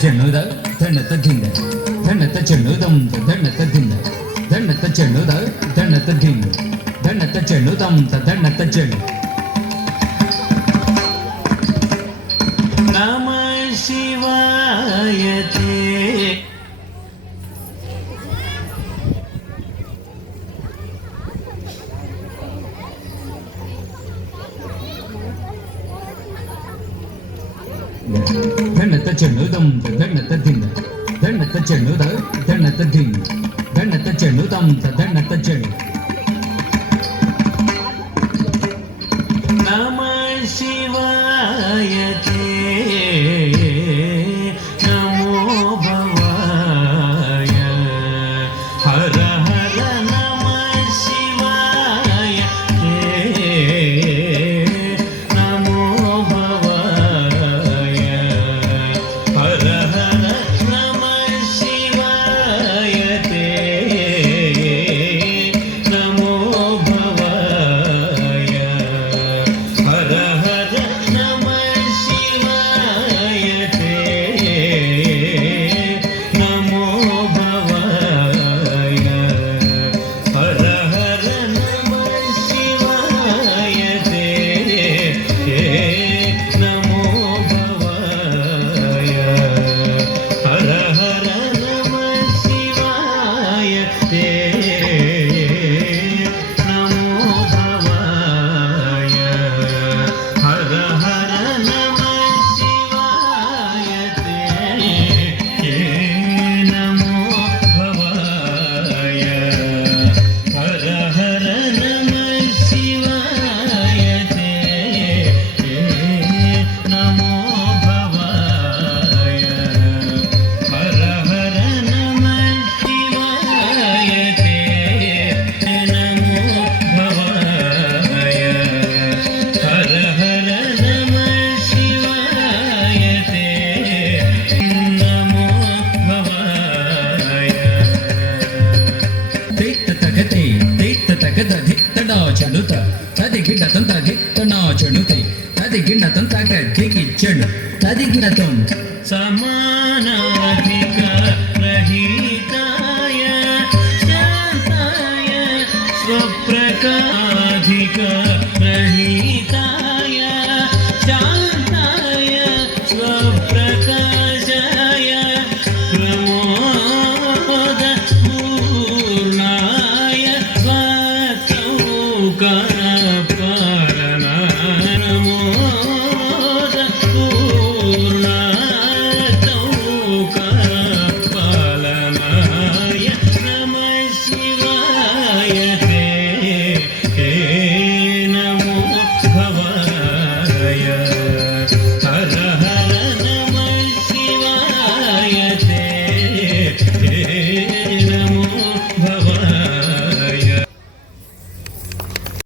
ಚೆನ್ನುದ ಧಣ್ಣತ ಧಿಂದ ಧಣ್ಣತ ಚೆನ್ನುದಂ ಧಣ್ಣತ ಧಿಂದ ಧಣ್ಣತ ಚೆನ್ನುದ ಧಣ್ಣತ ಧಿಂದ ಧಣ್ಣತ ಚೆನ್ನುದಂ ಧಣ್ಣತ ಚೆನ್ನು ನಮ ಶಿವಾಯತೆ ಧಣ್ಣತ ಚೆನ್ನುದಂ ಧಣ್ಣತ ಧಿಂದ ಧಣ್ಣತ ಚೆನ್ನುದ ಧಣ್ಣತ ಧಿಂದ ಧಣ್ಣತ ಚೆನ್ನುದಂ ಧಣ್ಣತ ಚೆನ್ನು ನಮ ಶಿವಾಯತೆ ನಮೋ ಭವಾಯ ಹರ ಹರ ನಮ ಶಿವಾಯತೆ ನಮೋ ಭವಾಯ ಹರ ಹರ ನಮ ಶಿವಾಯತೆ ನಮೋ ಭವಾಯ ಹರ ಹರ ನಮ ಶಿವಾಯತೆ ನಮೋ ಭವಾಯ ಹರ ಹರ ನಮ ಶಿವಾಯತೆ ನಮೋ ಭವಾಯ ಹರ ಹರ ನಮ ಶಿವಾಯತೆ ನಮೋ ಭವಾಯ ಹರ ಹರ ನಮ ಶಿವಾಯತೆ ನಮೋ ಭವಾಯ ಹರ ಹರ ನಮ ಶಿವಾಯತೆ ನಮೋ ಭವಾಯ ಹರ ಹರ ನಮ ಶಿವಾಯತೆ ನಮೋ ಭವಾಯ ಹರ ಹರ ನಮ ಶಿವಾಯತೆ ನಮೋ ಭವಾಯ ತೇತ್ತ ತಗತೆ ತೇತ್ತ ತಗದ ಧಿತ್ತಡ ಚಳುತ ತದಿಗಿಡ ತಂತ ಧಿತ್ತಣ ಚಳುತೆ ತದಿಗಿಡ ತಂತ ಗಡ್ಡಿಗೆ ಚೆಳು ತದಿಗಿಡ ತೊಂ